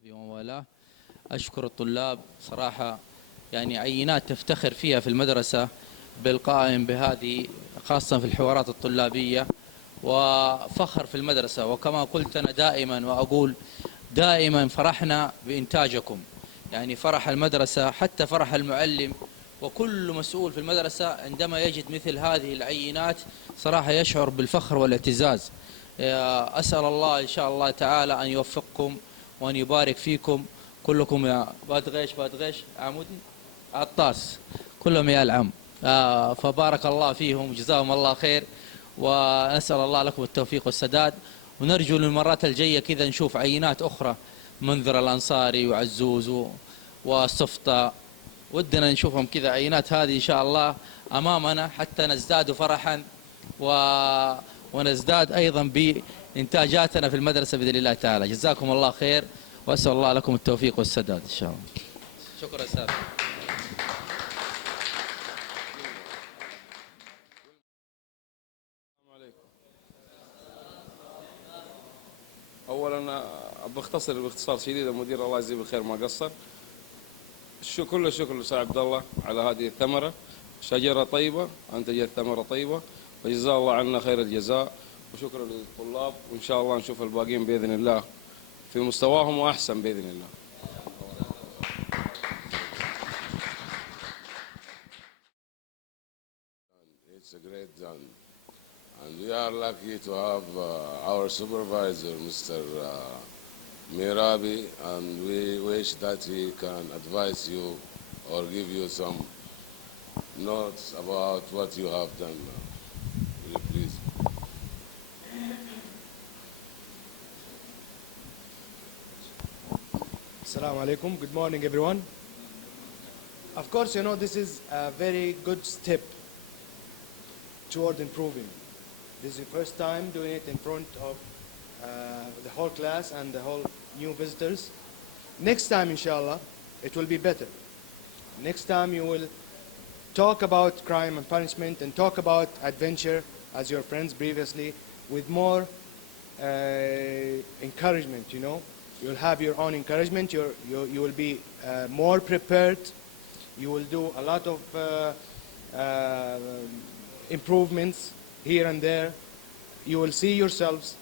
وصحبه ومن والاه. أشكر الطلاب صراحة، يعني عينات تفتخر فيها في المدرسة بالقائم بهذه، خاصة في الحوارات الطلابية، وفخر في المدرسة. وكما قلت أنا دائما وأقول دائما فرحنا بإنتاجكم، يعني فرح المدرسة حتى فرح المعلم وكل مسؤول في المدرسة عندما يجد مثل هذه العينات صراحة يشعر بالفخر والاعتزاز. أسأل الله إن شاء الله تعالى أن يوفقكم وأن يبارك فيكم كلكم يا بادغيش عمودي عطاس، كلهم يا العم. فبارك الله فيهم جزاهم الله خير، ونسأل الله لكم التوفيق والسداد، ونرجو للمرات الجاية كذا نشوف عينات أخرى، منذر الأنصاري وعزوز وصفطة، ودنا نشوفهم كذا عينات هذه إن شاء الله أمامنا حتى نزداد فرحا ونزداد أيضا بإنتاجاتنا في المدرسة بإذن الله تعالى. جزاكم الله خير، وأسأل الله لكم التوفيق والسداد إن شاء الله. شكرا أستاذ. اولا بختصر باختصار شديد، المدير الله يجزيه بالخير ما قصر. كل الشكر للاستاذ عبد الله على هذه الثمره، شجره طيبه انتجت ثمره طيبه، فجزاه الله عنا خير الجزاء. وشكرا للطلاب، وان شاء الله نشوف الباقيين باذن الله في مستواهم واحسن باذن الله. It's a great done. And we are lucky to have our supervisor, Mr. Mirabi, and we wish that he can advise you or give you some notes about what you have done. Will you please? Assalamu alaikum. Good morning, everyone. Of course, you know, this is a very good step toward improving. This is the first time doing it in front of the whole class and the whole new visitors. Next time, inshallah, it will be better. Next time you will talk about crime and punishment and talk about adventure as your friends previously with more encouragement, you know. You'll have your own encouragement. You will be more prepared. You will do a lot of improvements here and there. You will see yourselves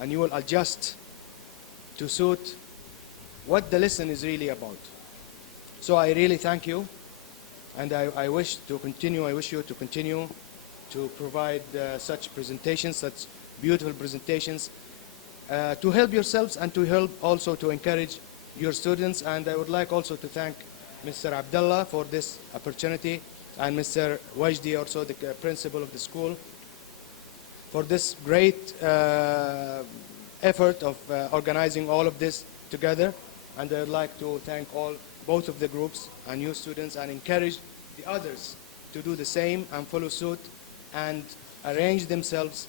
and you will adjust to suit what the lesson is really about. So I really thank you, and I wish to continue. I wish you to continue to provide such presentations, such beautiful presentations, to help yourselves and to help also to encourage your students. And I would like also to thank Mr. Abdullah for this opportunity, and Mr. Wajdi, also the principal of the school, for this great effort of organizing all of this together. And I would like to thank both of the groups and you students, and encourage the others to do the same and follow suit and arrange themselves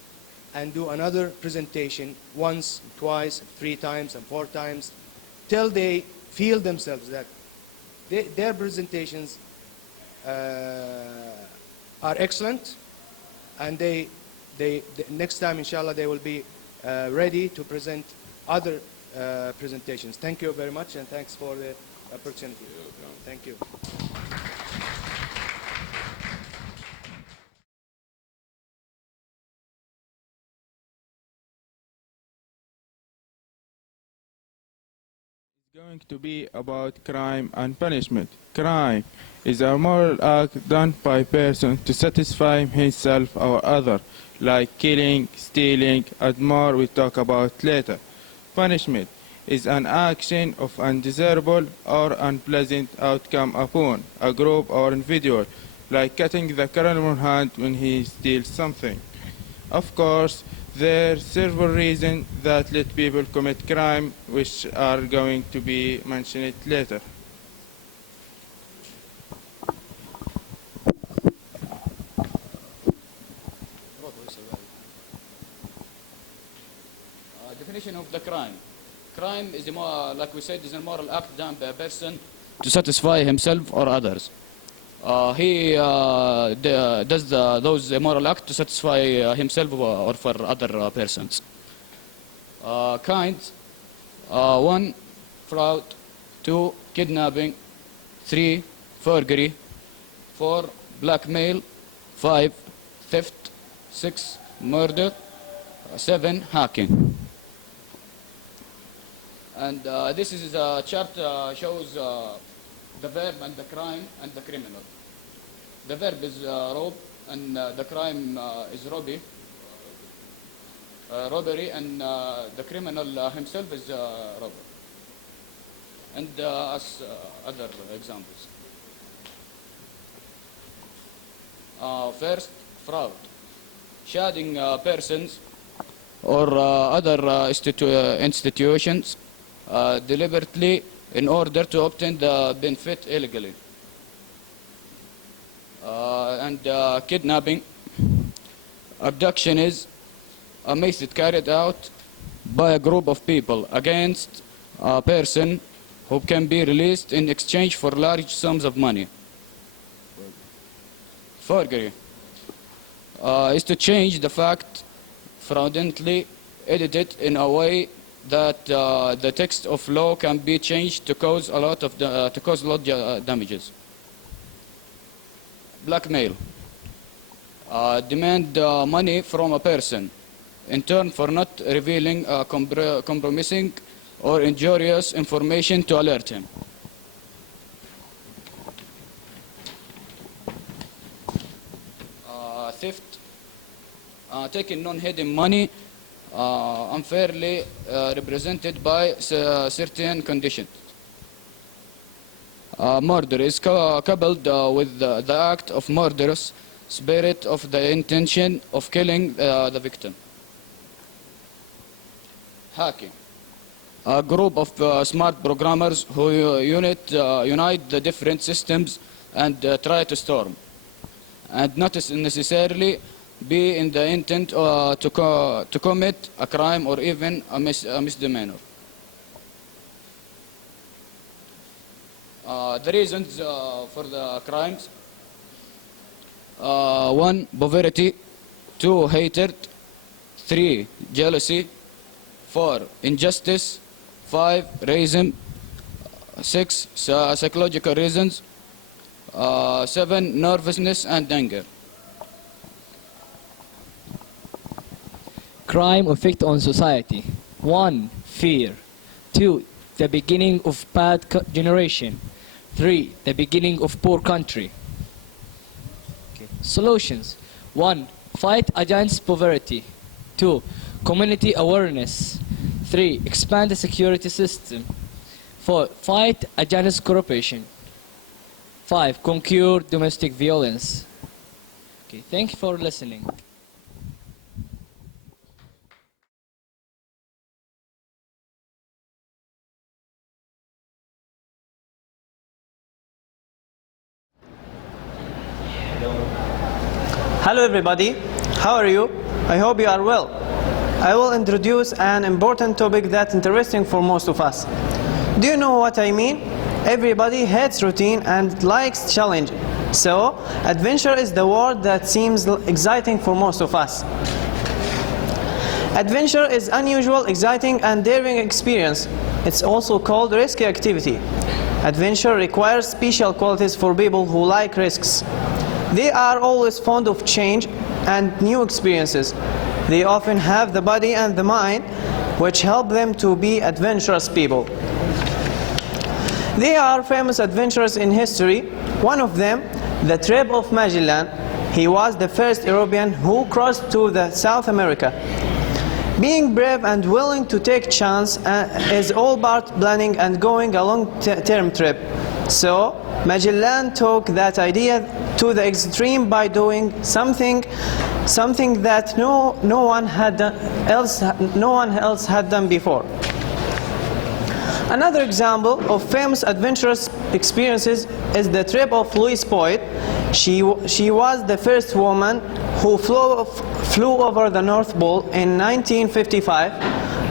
and do another presentation once, twice, 3 times and 4 times till they feel themselves that their presentations are excellent, and they next time inshallah they will be ready to present other presentations. Thank you very much, and thanks for the opportunity. Thank you. Going to be about crime and punishment. Crime is a moral act done by a person to satisfy himself or other, like killing, stealing, and more we talk about later. Punishment is an action of undesirable or unpleasant outcome upon a group or individual, like cutting the criminal hand when he steals something. Of course, there are several reasons that let people commit crime, which are going to be mentioned later. Definition of the crime. Crime is, like we said, is a moral act done by a person to satisfy himself or others. He does those moral acts to satisfy himself or for other persons. Kind, one fraud. 2, kidnapping. 3, forgery. 4, blackmail. 5, theft. 6, murder. 7, hacking. And this is a chart shows the verb and the crime and the criminal. The verb is rob, and the crime is robbery, and the criminal himself is robber. And as other examples. First, fraud. Shading persons or other institutions deliberately in order to obtain the benefit illegally. And kidnapping. Abduction is a method carried out by a group of people against a person who can be released in exchange for large sums of money. Forgery is to change the fact fraudulently edited in a way that the text of law can be changed to cause a lot of damages. Blackmail. Demand money from a person in turn for not revealing compromising or injurious information to alert him. Theft. Taking non-hidden money unfairly represented by certain conditions. Murder is coupled with the act of murderous spirit of the intention of killing the victim. Hacking. A group of smart programmers who unite the different systems and try to storm, and not necessarily be in the intent to commit a crime or even a misdemeanor. The reasons for the crimes: 1, poverty. 2, hatred. 3, jealousy. 4, injustice. 5, racism. 6, psychological reasons. 7, nervousness and anger. Crime effect on society. 1, fear. 2, the beginning of bad generation. 3, the beginning of poor country. Solutions. 1, fight against poverty. 2, community awareness. 3, expand the security system. 4, fight against corruption. 5, conquer domestic violence. Okay, thank you for listening. Hello everybody, how are you? I hope you are well. I will introduce an important topic that's interesting for most of us. Do you know what I mean? Everybody hates routine and likes challenge. So, adventure is the word that seems exciting for most of us. Adventure is unusual, exciting and daring experience. It's also called risky activity. Adventure requires special qualities for people who like risks. They are always fond of change and new experiences. They often have the body and the mind which help them to be adventurous people. There are famous adventurers in history. One of them, the trip of Magellan. He was the first European who crossed to the South America. Being brave and willing to take chance is all part planning and going a long-term trip. So, Magellan took that idea to the extreme by doing something that no one else had done before. Another example of famous adventurous experiences is the trip of Louise Boyd. She was the first woman who flew over the North Pole in 1955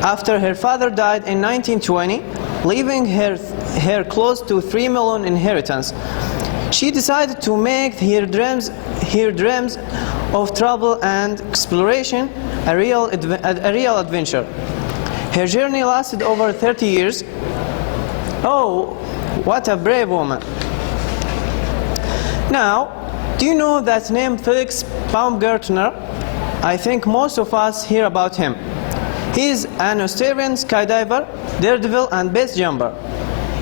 after her father died in 1920, leaving her close to 3 million inheritance. She decided to make her dreams of travel and exploration a real adventure. Her journey lasted over 30 years. Oh, what a brave woman. Now, do you know that name Felix Baumgartner? I think most of us hear about him. He is an Australian skydiver, daredevil and base jumper.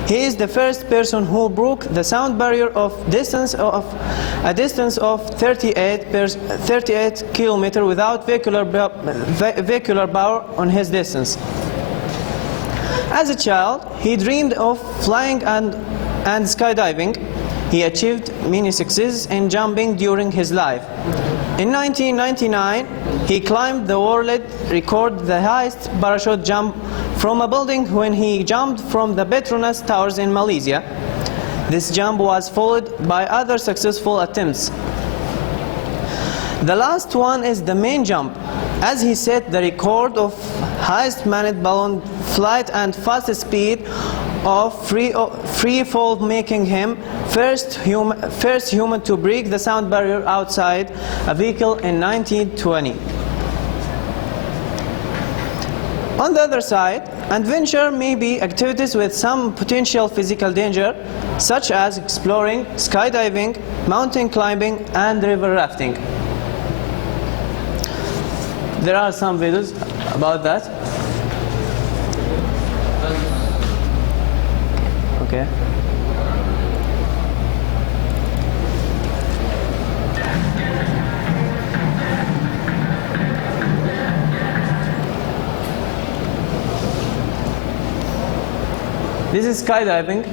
He is the first person who broke the sound barrier of a distance of 38 kilometers without vehicular power on his distance. As a child, he dreamed of flying and skydiving. He achieved many successes in jumping during his life. In 1999, he climbed the world record, the highest parachute jump from a building when he jumped from the Petronas Towers in Malaysia. This jump was followed by other successful attempts. The last one is the main jump, as he set the record of highest manned balloon flight and fastest speed of free fall, making him first human to break the sound barrier outside a vehicle in 1920. On the other side, adventure may be activities with some potential physical danger, such as exploring, skydiving, mountain climbing, and river rafting. There are some videos about that. Okay. This is skydiving.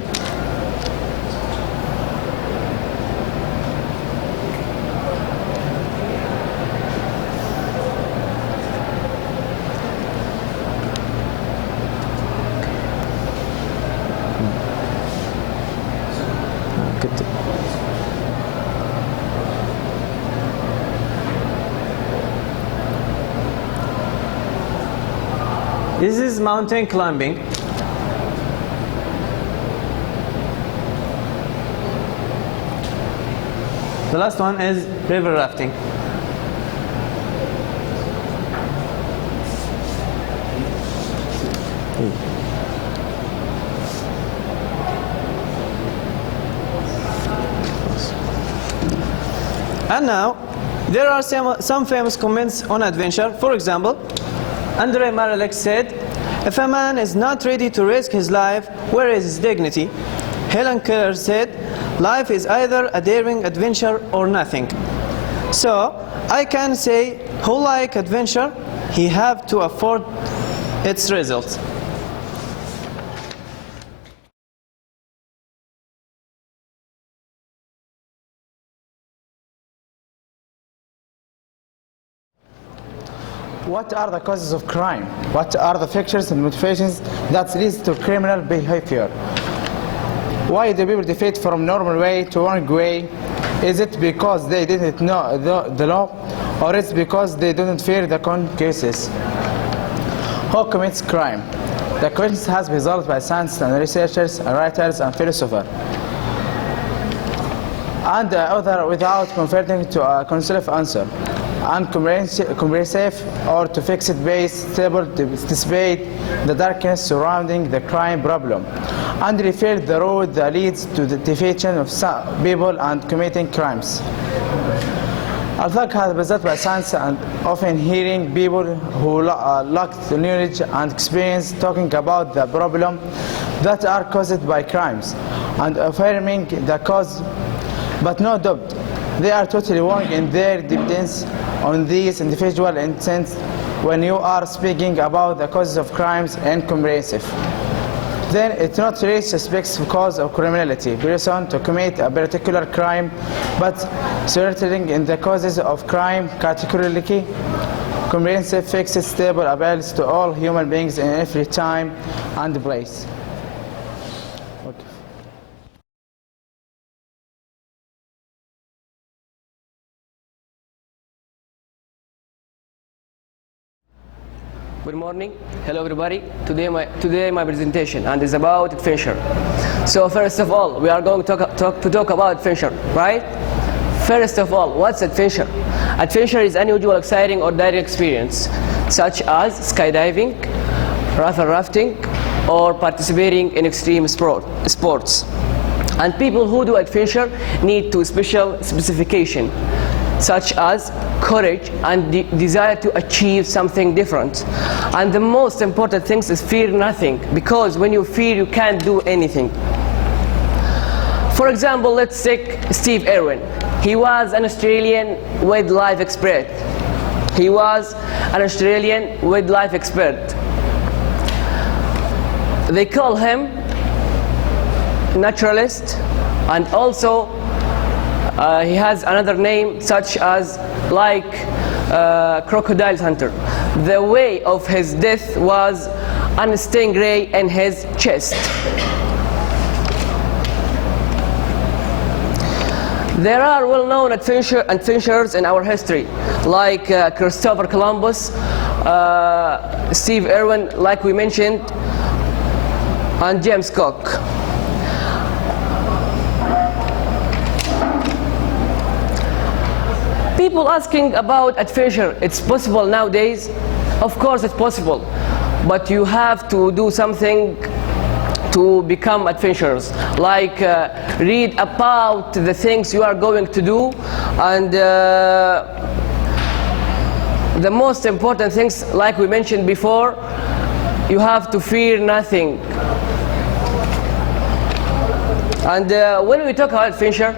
This is mountain climbing. The last one is river rafting. And now, there are some famous comments on adventure. For example, Andrei Marelek said, "If a man is not ready to risk his life, where is his dignity?" Helen Keller said, "Life is either a daring adventure or nothing." So, I can say, who like adventure, he have to afford its results. What are the causes of crime? What are the factors and motivations that lead to criminal behavior? Why do people deviate from normal way to wrong way? Is it because they didn't know the law, or it's because they didn't fear the consequences? Who commits crime? The question has been resolved by scientists and researchers and writers and philosophers. And the other without converting to a conclusive answer. And comprehensive or to fix it base stable to dissipate the darkness surrounding the crime problem and reveal the road that leads to the defection of some people and committing crimes. Al-Thaq has been resolved by science and often hearing people who lack knowledge and experience talking about the problem that are caused by crimes and affirming the cause, but no doubt they are totally wrong in their dependence on these individual intents when you are speaking about the causes of crimes and comprehensive. Then it's not reach a specific cause of criminality, person to commit a particular crime, but certainly in the causes of crime categorically. Comprehensive, fixed, stable applies to all human beings in every time and place. Okay. Good morning. Hello everybody. Today my presentation and is about adventure. So first of all, we are going to talk about adventure, right? First of all, what's adventure? Adventure is unusual, exciting or daring experience, such as skydiving, river rafting, or participating in extreme sports. And people who do adventure need to special specification, such as courage and desire to achieve something different. And the most important thing is fear nothing, because when you fear, you can't do anything. For example, let's take Steve Irwin. He was an Australian wildlife expert. He was an Australian wildlife expert. They call him naturalist, and also he has another name such as crocodile hunter. The way of his death was a stingray in his chest. There are well-known adventurers in our history, like Christopher Columbus, Steve Irwin, like we mentioned, and James Cook. People asking about adventure, it's possible nowadays? Of course it's possible, but you have to do something to become adventurous, like read about the things you are going to do, and the most important things, like we mentioned before, you have to fear nothing. And when we talk about adventure,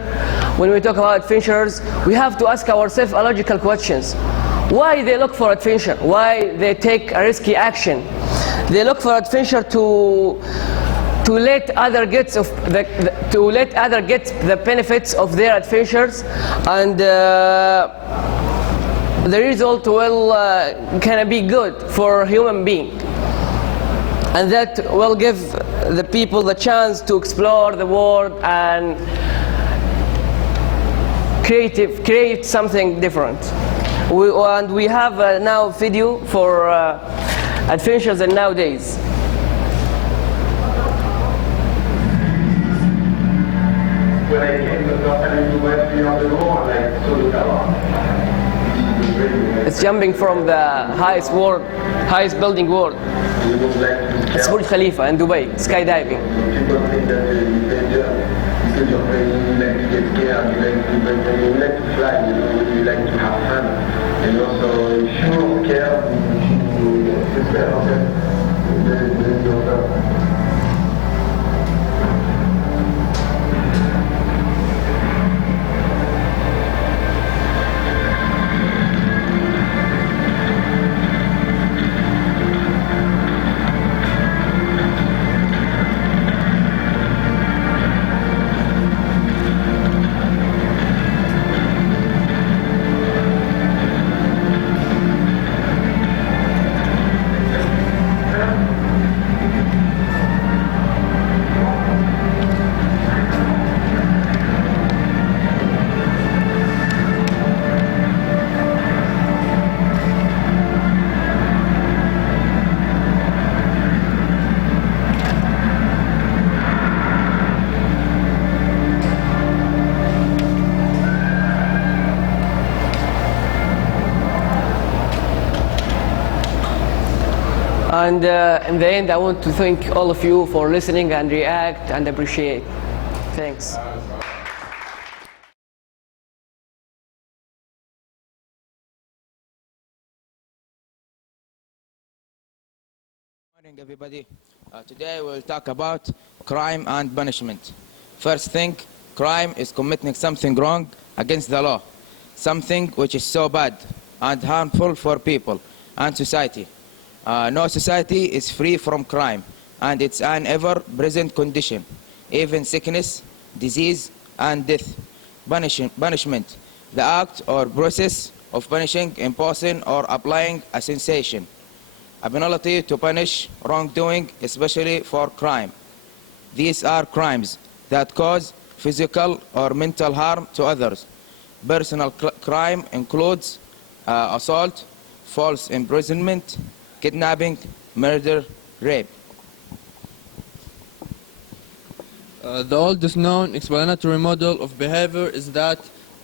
when we talk about adventures, we have to ask ourselves a logical questions. Why they look for adventure? Why they take a risky action? They look for adventure to let other get the benefits of their adventures, and the result will can be good for a human being, and that will give the people the chance to explore the world and create something different. We have now video for adventures in nowadays. When I came to the west beyond the wall, I saw the tower. It's jumping from the highest building world. It's Burj Khalifa in Dubai, skydiving. People think that it's dangerous because you're afraid, you like to get scared, you like to fly, you like to have fun. And also, if you're scared, you prepare yourself. And in the end, I want to thank all of you for listening and react and appreciate. Thanks. Good morning, everybody. Today we'll talk about crime and punishment. First thing, crime is committing something wrong against the law, something which is so bad and harmful for people and society. No society is free from crime, and it's an ever-present condition, even sickness, disease, and death. Punishment, the act or process of punishing, imposing, or applying a sensation. A penalty to punish wrongdoing, especially for crime. These are crimes that cause physical or mental harm to others. Personal crime includes assault, false imprisonment, kidnapping, murder, rape. The oldest known explanatory model of behavior is that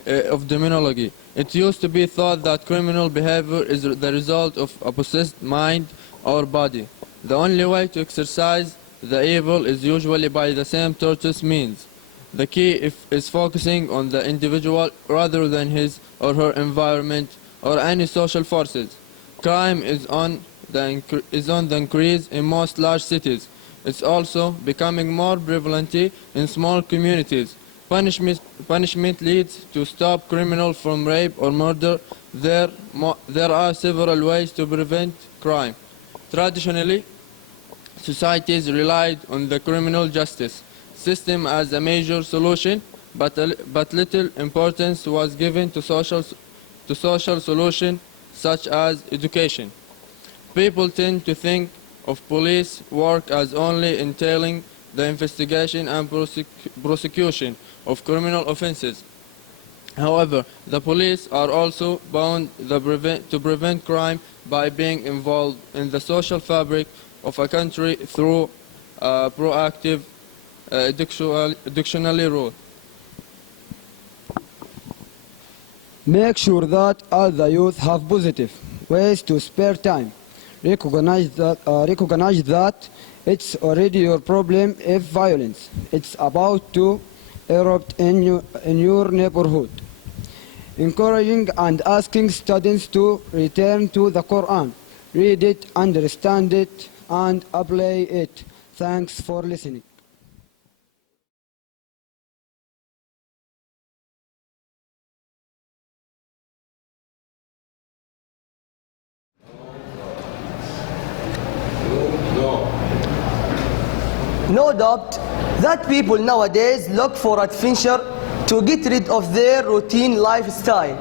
of demonology. It used to be thought that criminal behavior is the result of a possessed mind or body. The only way to exercise the evil is usually by the same tortuous means. The key is focusing on the individual rather than his or her environment or any social forces. Crime is on the increase in most large cities. It's also becoming more prevalent in small communities. Punishment leads to stop criminals from rape or murder. There are several ways to prevent crime. Traditionally, societies relied on the criminal justice system as a major solution, but little importance was given to social solutions such as education. People tend to think of police work as only entailing the investigation and prosecution of criminal offenses. However, the police are also bound to prevent crime by being involved in the social fabric of a country through proactive dictionary rule. Make sure that all the youth have positive ways to spare time. Recognize that it's already your problem if violence is about to erupt in your neighborhood. Encouraging and asking students to return to the Quran, read it, understand it, and apply it. Thanks for listening. No doubt that people nowadays look for adventure to get rid of their routine lifestyle,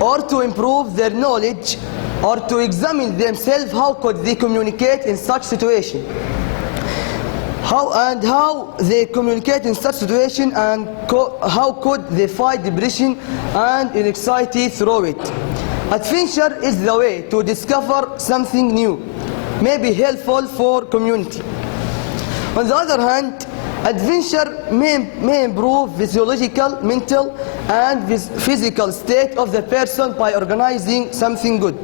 or to improve their knowledge, or to examine themselves how could they communicate in such situation. How they communicate in such situation, and how could they fight depression and anxiety through it. Adventure is the way to discover something new, may be helpful for community. On the other hand, adventure may improve physiological, mental, and physical state of the person by organizing something good.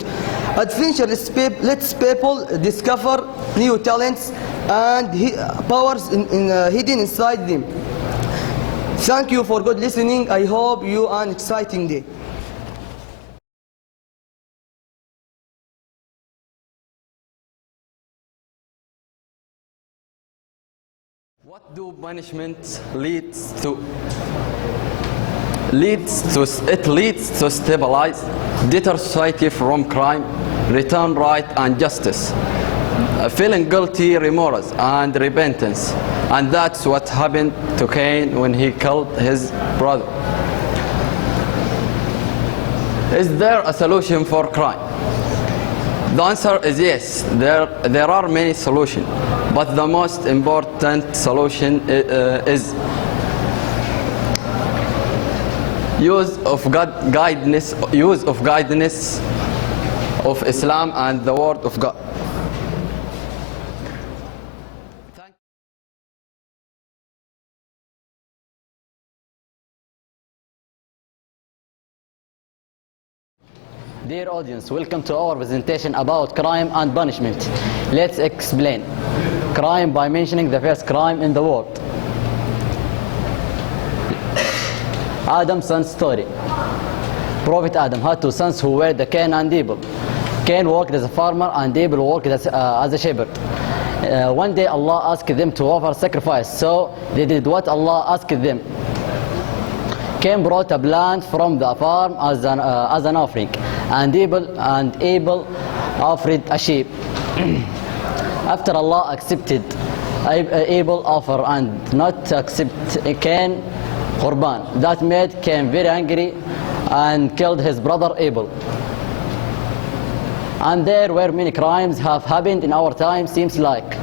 Adventure lets people discover new talents and powers hidden inside them. Thank you for good listening. I hope you have an exciting day. What do punishments leads to? It leads to stabilize, deter society from crime, return right and justice, feeling guilty, remorse and repentance. And that's what happened to Cain when he killed his brother. Is there a solution for crime? The answer is yes. There are many solutions, but the most important solution is use of guidance of Islam and the Word of God. Dear audience, welcome to our presentation about crime and punishment. Let's explain crime by mentioning the first crime in the world. Adam's son's story. Prophet Adam had two sons who were Cain and Abel. Cain worked as a farmer and Abel worked as a shepherd. One day Allah asked them to offer sacrifice, so they did what Allah asked them. Cain brought a plant from the farm as an offering, and Abel offered a sheep. After Allah accepted Abel's offer and not accept Cain Qurban, that made Cain very angry and killed his brother Abel. And there were many crimes have happened in our time, seems like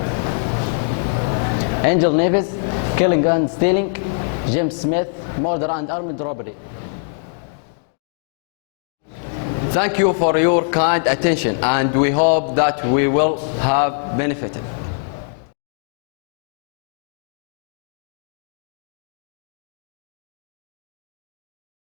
Angel Nevis, killing and stealing, James Smith, murder and armed robbery. Thank you for your kind attention, and we hope that we will have benefited.